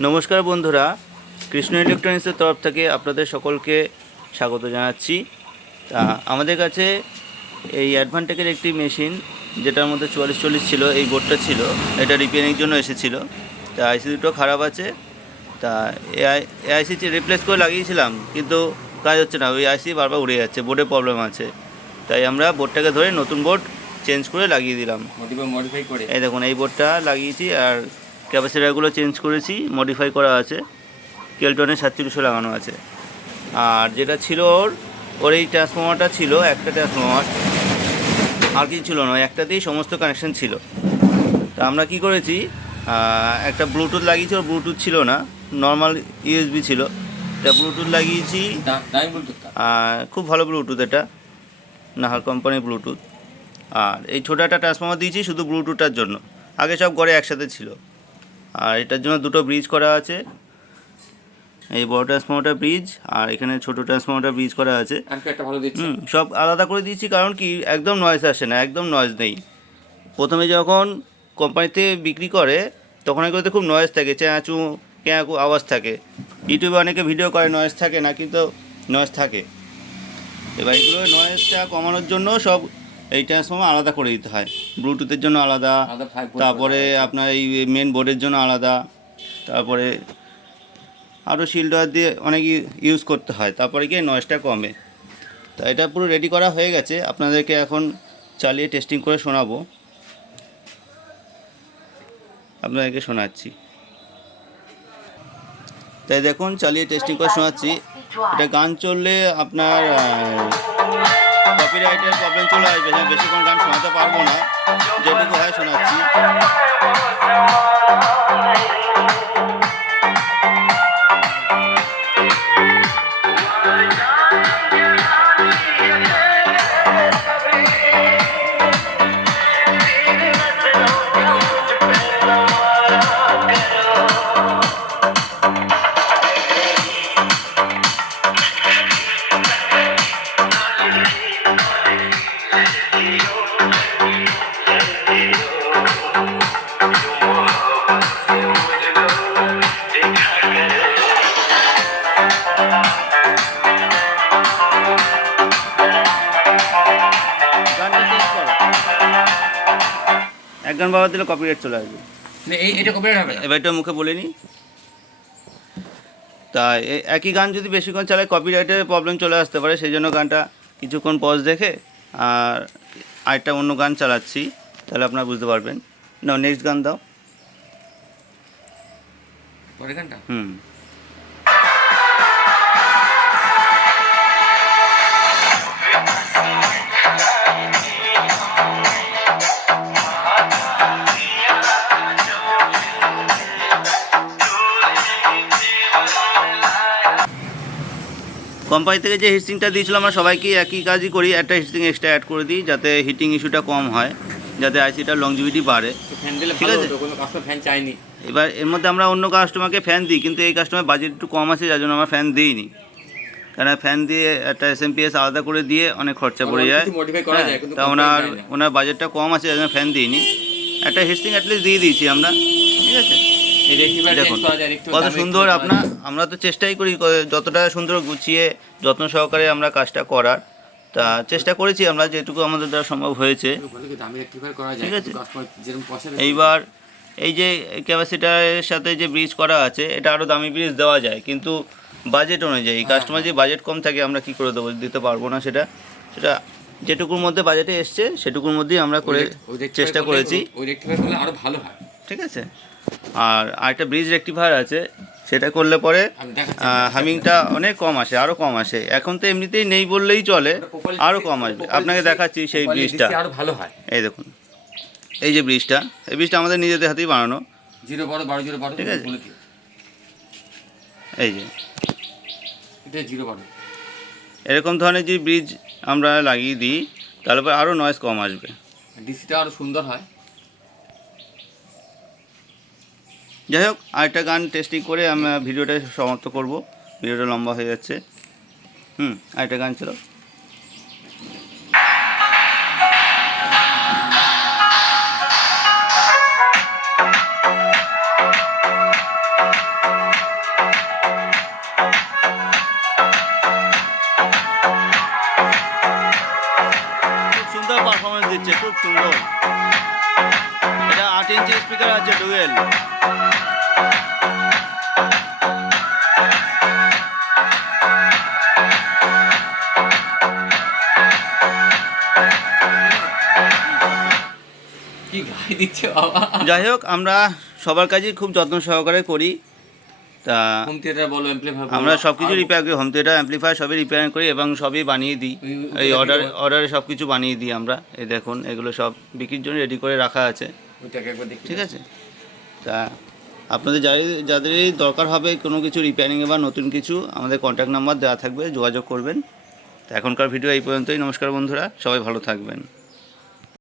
নমস্কার বন্ধুরা, কৃষ্ণ ইলেকট্রনিক্সের তরফ থেকে আপনাদের সকলকে স্বাগত জানাচ্ছি। তা আমাদের কাছে এই অ্যাডভান্টেকের একটি মেশিন, যেটার মধ্যে 4440 ছিল, এই বোর্ডটা ছিল, এটা রিপেয়ারিংয়ের জন্য এসেছিলো। তা আইসি দুটো খারাপ আছে। তা আইসি রিপ্লেস করে লাগিয়েছিলাম, কিন্তু কাজ হচ্ছে না। ওই আইসি বারবার উড়ে যাচ্ছে, বোর্ডে প্রবলেম আছে। তাই আমরা বোর্ডটাকে ধরে নতুন বোর্ড চেঞ্জ করে লাগিয়ে দিলাম। মডিফাই করে এই দেখুন, এই বোর্ডটা লাগিয়েছি আর ক্যাপাসিটারগুলো চেঞ্জ করেছি, মডিফাই করা আছে, কেলটনের 4700 লাগানো আছে। আর যেটা ছিল ওর এই ট্রান্সফর্মারটা ছিল একটা ট্রান্সফর্মার, আর কিছু ছিল না, একটাতেই সমস্ত কানেকশন ছিল। তা আমরা কি করেছি, একটা ব্লুটুথ লাগিয়েছি, ওর ব্লুটুথ ছিল না, নর্মাল ইউএসবি ছিল। এটা ব্লুটুথ লাগিয়েছি, খুব ভালো ব্লুটুথ, এটা নাহার কোম্পানির ব্লুটুথ। আর এই ছোটো একটা ট্রান্সফর্মার দিয়েছি শুধু ব্লুটুথটার জন্য, আগে সব ঘরে একসাথে ছিল। আর এটার জন্য দুটো ব্রিজ করা আছে, এই বড় ট্রান্সফর্মারটা ব্রিজ, আর এখানে ছোটো ট্রান্সফর্মারটা ব্রিজ করা আছে। সব আলাদা করে দিয়েছি, কারণ কি একদম নয়েজ আসে না, একদম নয়েজ নেই। প্রথমে যখন কোম্পানিতে বিক্রি করে তখন এগুলোতে খুব নয়েজ থাকে, চেঁচু ক্যাঁকু আওয়াজ থাকে। ইউটিউবে অনেকে ভিডিও করে নয়েজ থাকে না, কিন্তু নয়েজ থাকে। এবার এগুলো নয়েজটা কমানোর জন্য সব এই ট্রান্সফর্মার আলাদা করে দিতে হয়। ব্লুটুথের জন্য আলাদা, তারপরে আপনার এই মেন বোর্ডের জন্য আলাদা, তারপরে আরও শিল্ডার দিয়ে অনেক ইউজ করতে হয়, তারপরে গিয়ে নয়েজটা কমে। তা এটা পুরো রেডি করা হয়ে গেছে, আপনাদেরকে এখন চালিয়ে টেস্টিং করে শোনাবো, আপনাদেরকে শোনাচ্ছি। তাই দেখুন, চালিয়ে টেস্টিং করে শোনাচ্ছি। এটা গান চললে আপনার কপিরাইটের প্রবলেম চলে আসবে, হ্যাঁ, বেশিক্ষণ গান শোনাতে পারবো না, যেটুকু হয় শোনাচ্ছি। এক গান বাবা দিলে কপিরাইট চলে আসবে, এবার এটা মুখে বলিনি। তাই একই গান যদি বেশিক্ষণ চালায় কপিরাইটের প্রবলেম চলে আসতে পারে, সেই জন্য গানটা কিছুক্ষণ পজ দেখে আর আরেকটা অন্য গান চালাচ্ছি, তাহলে আপনারা বুঝতে পারবেন। না, নেক্সট গান দাও, পরের গানটা। কোম্পানি থেকে যে হিটসিংটা দিয়েছিল, আমরা সবাইকে একই কাজই করি, একটা হিটসিং এক্সট্রা অ্যাড করে দিই, যাতে হিটিং ইস্যুটা কম হয়, যাতে আইসিটার লংজিভিটি বাড়ে। ঠিক আছে, ফ্যান চাইনি। এবার এর মধ্যে আমরা অন্য কাস্টমারকে ফ্যান দিই, কিন্তু এই কাস্টমার বাজেট একটু কম আছে, যার জন্য আমরা ফ্যান দিইনি। কেন, ফ্যান দিয়ে একটা SMPS আলাদা করে দিয়ে অনেক খরচা পড়ে যায়, তা ওনার বাজেটটা কম আছে, যার জন্য ফ্যান দিইনি। একটা হিটসিং অ্যাটলিস্ট দিয়ে দিয়েছি আমরা। ঠিক আছে, দেখুন কত সুন্দর। আমরা তো চেষ্টাই করি যতটা সুন্দর গুছিয়ে যত্ন সহকারে আমরা কাজটা করার, তা চেষ্টা করেছি আমরা, যেটুকু আমাদের দ্বারা সম্ভব হয়েছে। ঠিক আছে, এইবার এই যে ক্যাপাসিটারের সাথে যে ব্রিজ করা আছে, এটা আরও দামি ব্রিজ দেওয়া যায়, কিন্তু বাজেট অনুযায়ী কাস্টমার যে বাজেট কম থাকে, আমরা কী করে দেবো, দিতে পারবো না। সেটা যেটুকুর মধ্যে বাজেটে এসছে সেটুকুর মধ্যেই আমরা করে চেষ্টা করেছি। আরো ভালো হয়। ঠিক আছে, আর আরেকটা ব্রিজ রেক্টিফায়ার আছে, সেটা করলে পরে হামিংটা অনেক কম আসে, আরও কম আসে। এখন তো এমনিতেই নেই বললেই চলে, আরও কম আসবে। আপনাকে দেখাচ্ছি সেই ব্রিজটা, এই দেখুন, এই যে ব্রিজটা, এই ব্রিজটা আমাদের নিজেদের হাতেই বানানো। ঠিক আছে, এই যে এরকম ধরনের যে ব্রিজ আমরা লাগিয়ে দিই, তাহলে পরে আরও নয়েজ কম আসবে, ডিসিটা আরও সুন্দর হয়। যাই হোক, আরেকটা গান টেস্টিং করে আমরা ভিডিওটা সমাপ্ত করব, ভিডিওটা লম্বা হয়ে যাচ্ছে। আরেকটা গান ছিল। হচ্ছে, খুব সুন্দর। এটা 8 ইঞ্চি স্পিকার আছে, ডুয়েল। কি গায়ে দিচ্ছে বাবা। যাই হোক, আমরা সবার কাজই খুব যত্ন সহকারে করি। তা হোম থিয়েটার বলো, অ্যাম্পলিফায়ার বলো, আমরা সব কিছু আর- রিপেয়ার করি, হোম থিয়েটার, অ্যাম্পলিফায়ার সবই রিপেয়ার করি এবং সবই বানিয়ে দিই। এই অর্ডারে সব কিছু বানিয়ে দিই আমরা। এই দেখুন, এগুলো সব বিক্রির জন্য রেডি করে রাখা আছে, ওইটাকে একবার দেখি। ঠিক আছে? তা আপনাদের যাদেরই দরকার হবে কোনো কিছু রিপেয়ারিংয়ে বা নতুন কিছু, আমাদের কন্ট্যাক্ট নাম্বার দেওয়া থাকবে, যোগাযোগ করবেন। তো এখনকার ভিডিও এই পর্যন্তই। নমস্কার বন্ধুরা, সবাই ভালো থাকবেন।